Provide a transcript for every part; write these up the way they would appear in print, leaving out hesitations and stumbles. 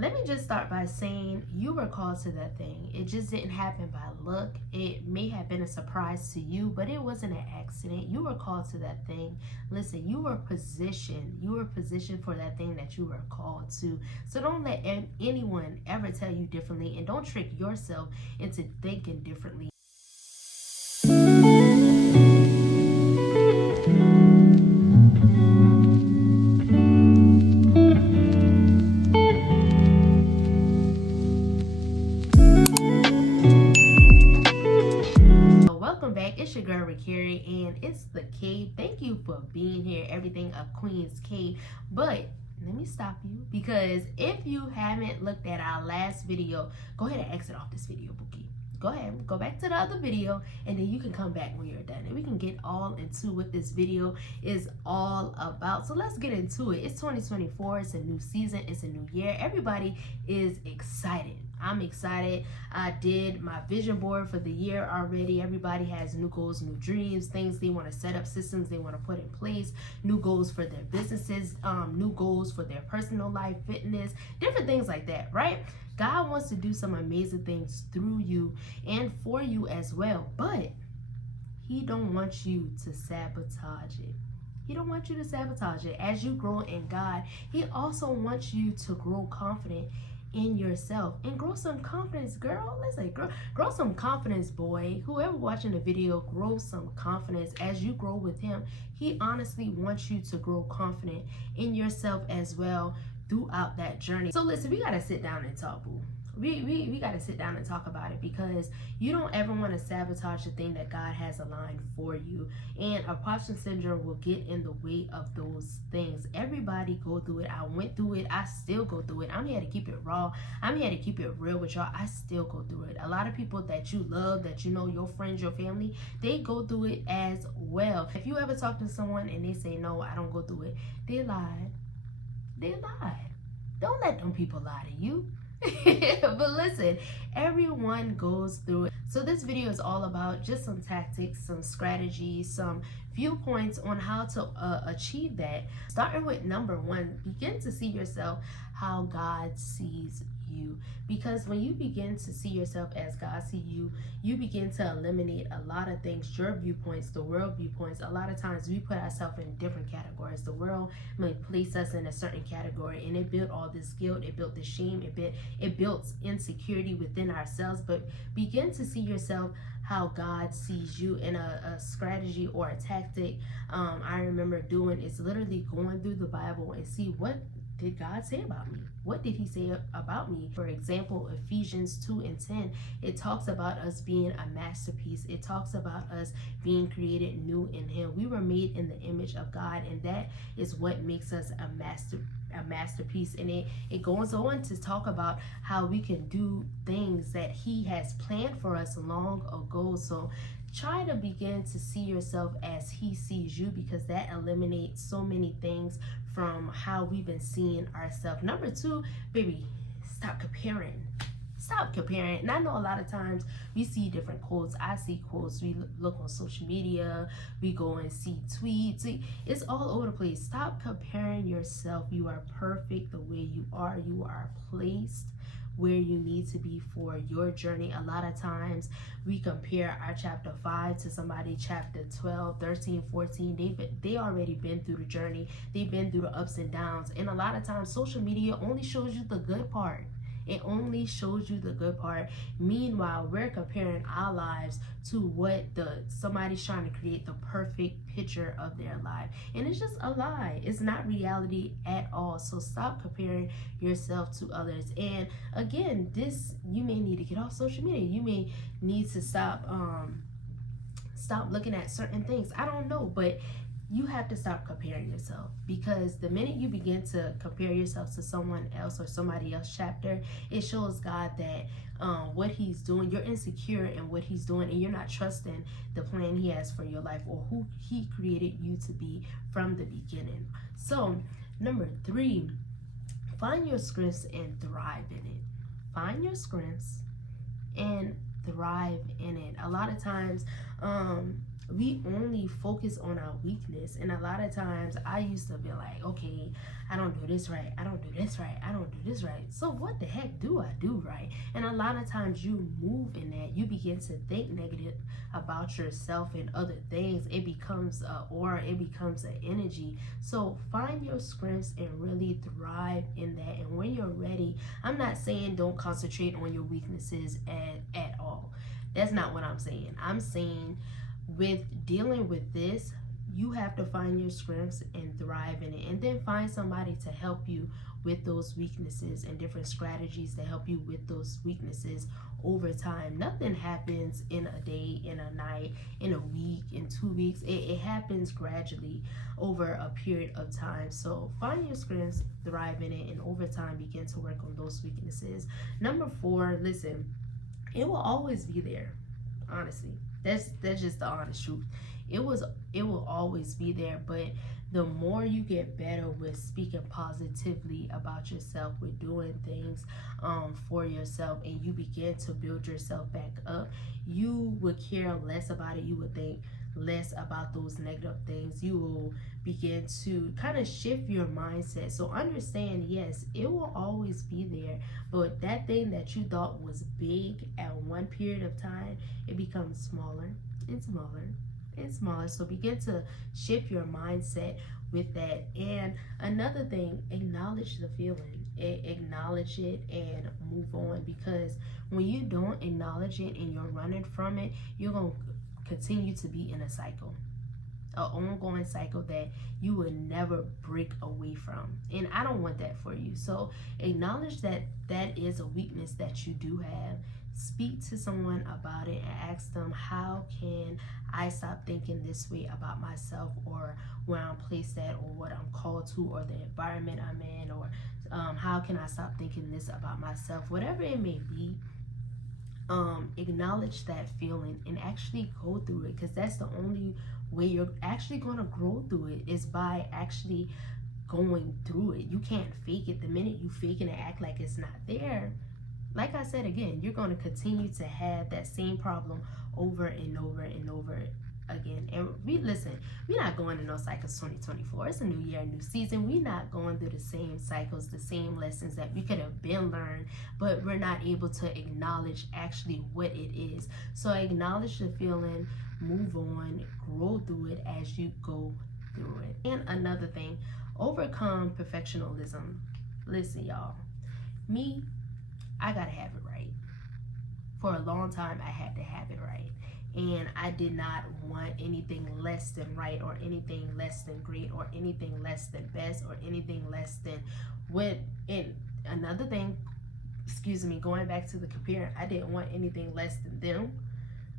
Let me just start by saying you were called to that thing. It just didn't happen by luck. It may have been a surprise to you, but it wasn't an accident. You were called to that thing. Listen, you were positioned. You were positioned for that thing that you were called to. So don't let anyone ever tell you differently, and don't trick yourself into thinking differently. Welcome back. It's your girl Ricari, and it's the Cave. Thank you for being here. Everything a Queen's Cave. But let me stop you, because if you haven't looked at our last video, go ahead and exit off this video, Bookie. Go ahead, go back to the other video, and then you can come back when you're done, and we can get all into what this video is all about. So let's get into it. It's 2024. It's a new season. It's a new year. Everybody is excited. I'm excited. I did my vision board for the year already. Everybody has new goals, new dreams, things they want to set up, systems they want to put in place, new goals for their businesses, new goals for their personal life, fitness, different things like that, right? God wants to do some amazing things through you and for you as well, but he don't want you to sabotage it. He don't want you to sabotage it. As you grow in God, he also wants you to grow confident in yourself and grow some confidence, girl. Listen, grow some confidence, boy. Whoever watching the video, grow some confidence as you grow with him. He honestly wants you to grow confident in yourself as well throughout that journey. So listen, we gotta sit down and talk, boo. We got to sit down and talk about it, because you don't ever want to sabotage the thing that God has aligned for you. And imposter syndrome will get in the way of those things. Everybody go through it. I went through it. I still go through it. I'm here to keep it raw. I'm here to keep it real with y'all. I still go through it. A lot of people that you love, that you know, your friends, your family, they go through it as well. If you ever talk to someone and they say, no, I don't go through it, they lied. They lied. Don't let them people lie to you. But listen, everyone goes through it. So this video is all about just some tactics, some strategies, some viewpoints on how to achieve that. Starting with number one, begin to see yourself how God sees you. Because when you begin to see yourself as God sees you, you begin to eliminate a lot of things, your viewpoints, the world viewpoints. A lot of times we put ourselves in different categories. The world may place us in a certain category, and it built all this guilt, it built this shame, it built insecurity within ourselves. But begin to see yourself how God sees you. In a strategy or a tactic I remember doing is literally going through the Bible and see, what did God say about me? What did he say about me? For example, Ephesians 2:10, it talks about us being a masterpiece. It talks about us being created new in him. We were made in the image of God, and that is what makes us a masterpiece. And it goes on to talk about how we can do things that he has planned for us long ago. So try to begin to see yourself as he sees you, because that eliminates so many things from how we've been seeing ourselves. Number two, baby, stop comparing. Stop comparing. And I know a lot of times we see different quotes. I see quotes. We look on social media. We go and see tweets. It's all over the place. Stop comparing yourself. You are perfect the way you are. You are placed where you need to be for your journey. A lot of times we compare our chapter 5 to somebody chapter 12, 13, 14. They already been through the journey. They've been through the ups and downs. And a lot of times social media only shows you the good part. It only shows you the good part. Meanwhile, we're comparing our lives to what somebody's trying to create the perfect picture of their life. And it's just a lie. It's not reality at all. So stop comparing yourself to others. And again, you may need to get off social media. You may need to stop looking at certain things. I don't know, but you have to stop comparing yourself, because the minute you begin to compare yourself to someone else or somebody else's chapter, it shows God that what he's doing, you're insecure in what he's doing, and you're not trusting the plan he has for your life or who he created you to be from the beginning. So number three, find your strengths and thrive in it. Find your strengths and thrive in it. A lot of times we only focus on our weakness. And a lot of times I used to be like, okay, I don't do this right, I don't do this right, I don't do this right, so what the heck do I do right? And a lot of times you move in that, you begin to think negative about yourself and other things. It becomes a aura, it becomes an energy. So find your strengths and really thrive in that. And when you're ready, I'm not saying don't concentrate on your weaknesses at all. That's not what I'm saying. I'm saying with dealing with this, you have to find your strengths and thrive in it, and then find somebody to help you with those weaknesses and different strategies to help you with those weaknesses over time. Nothing happens in a day, in a night, in a week, in 2 weeks. It happens gradually over a period of time. So find your strengths, thrive in it, and over time begin to work on those weaknesses. Number 4, listen, it will always be there. Honestly, that's just the honest truth. It will always be there, but the more you get better with speaking positively about yourself, with doing things for yourself, and you begin to build yourself back up, you would care less about it. You would think less about those negative things. You will begin to kind of shift your mindset. So understand, yes, it will always be there, but that thing that you thought was big at one period of time, it becomes smaller and smaller and smaller. So begin to shift your mindset with that. And another thing, acknowledge the feeling. Acknowledge it and move on, because when you don't acknowledge it and you're running from it, you're going to continue to be in a cycle, an ongoing cycle that you will never break away from. And I don't want that for you. So acknowledge that that is a weakness that you do have. Speak to someone about it and ask them, how can I stop thinking this way about myself, or where I'm placed at, or what I'm called to, or the environment I'm in, or how can I stop thinking this about myself? Whatever it may be, acknowledge that feeling and actually go through it, because that's the only way you're actually going to grow through it, is by actually going through it. You can't fake it. The minute you fake it and act like it's not there, like I said again, you're going to continue to have that same problem over and over and over again. And we're not going to no cycles 2024. It's a new year, a new season. We're not going through the same cycles, the same lessons that we could have been learned, but we're not able to acknowledge actually what it is. So acknowledge the feeling, move on, grow through it as you go through it. And another thing, overcome perfectionism. Listen, y'all, I gotta have it right. For a long time, I had to have it right. And I did not want anything less than right, or anything less than great, or anything less than best, or anything less than what. And another thing, going back to the comparing, I didn't want anything less than them.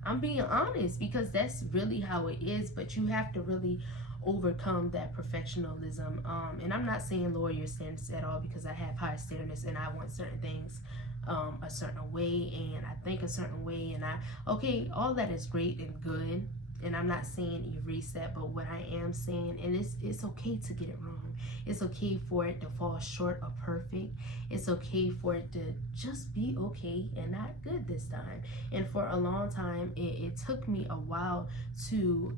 I'm being honest, because that's really how it is. But you have to really overcome that perfectionism. And I'm not saying lower your standards at all, because I have high standards and I want certain things a certain way, and I think a certain way, and all that is great and good, and I'm not saying erase that. But what I am saying, and it's okay to get it wrong. It's okay for it to fall short of perfect. It's okay for it to just be okay and not good this time. And for a long time, it took me a while to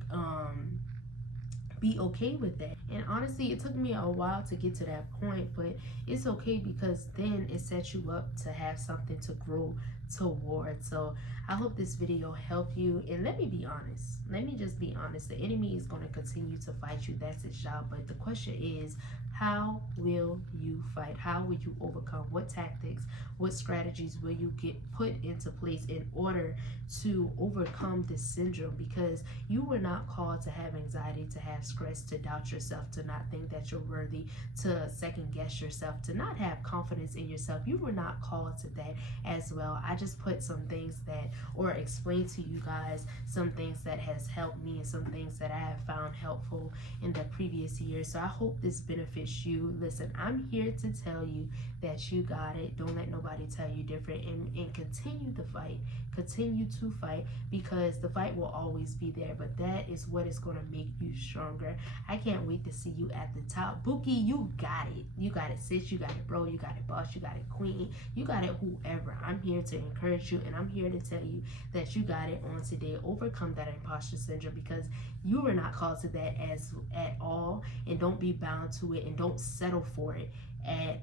be okay with that. And honestly, it took me a while to get to that point, but it's okay, because then it sets you up to have something to grow toward. So I hope this video helped you. And let me be honest. Let me just be honest. The enemy is going to continue to fight you. That's his job. But the question is, how will you fight? How will you overcome? What tactics, what strategies will you get put into place in order to overcome this syndrome? Because you were not called to have anxiety, to have stress, to doubt yourself, to not think that you're worthy, to second guess yourself, to not have confidence in yourself. You were not called to that as well. I just put some things that, or explain to you guys some things that has helped me, and some things that I have found helpful in the previous years. So I hope this benefits you. Listen, I'm here to tell you that you got it. Don't let nobody tell you different, and continue to fight. Continue to fight, because the fight will always be there, but that is what is going to make you stronger. stronger. I can't wait to see you at the top. Bookie, you got it. You got it, sis. You got it, bro. You got it, boss. You got it, queen. You got it, whoever. I'm here to encourage you, and I'm here to tell you that you got it on today. Overcome that imposter syndrome, because you were not called to that at all, and don't be bound to it, and don't settle for it at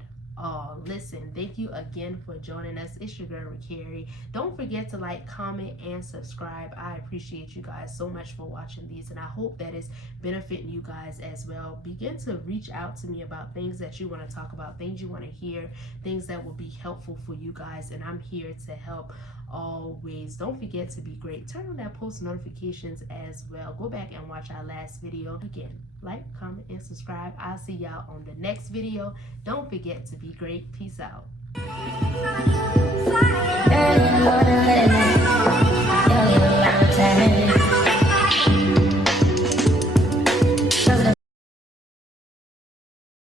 listen, thank you again for joining us. It's your girl Carrie. Don't forget to like, comment, and subscribe. I appreciate you guys so much for watching these, and I hope that it's benefiting you guys as well. Begin to reach out to me about things that you want to talk about, things you want to hear, things that will be helpful for you guys, and I'm here to help always. Don't forget to be great. Turn on that post notifications as well. Go back and watch our last video. Again, like, comment, and subscribe. I'll see y'all on the next video. Don't forget to be great. Peace out.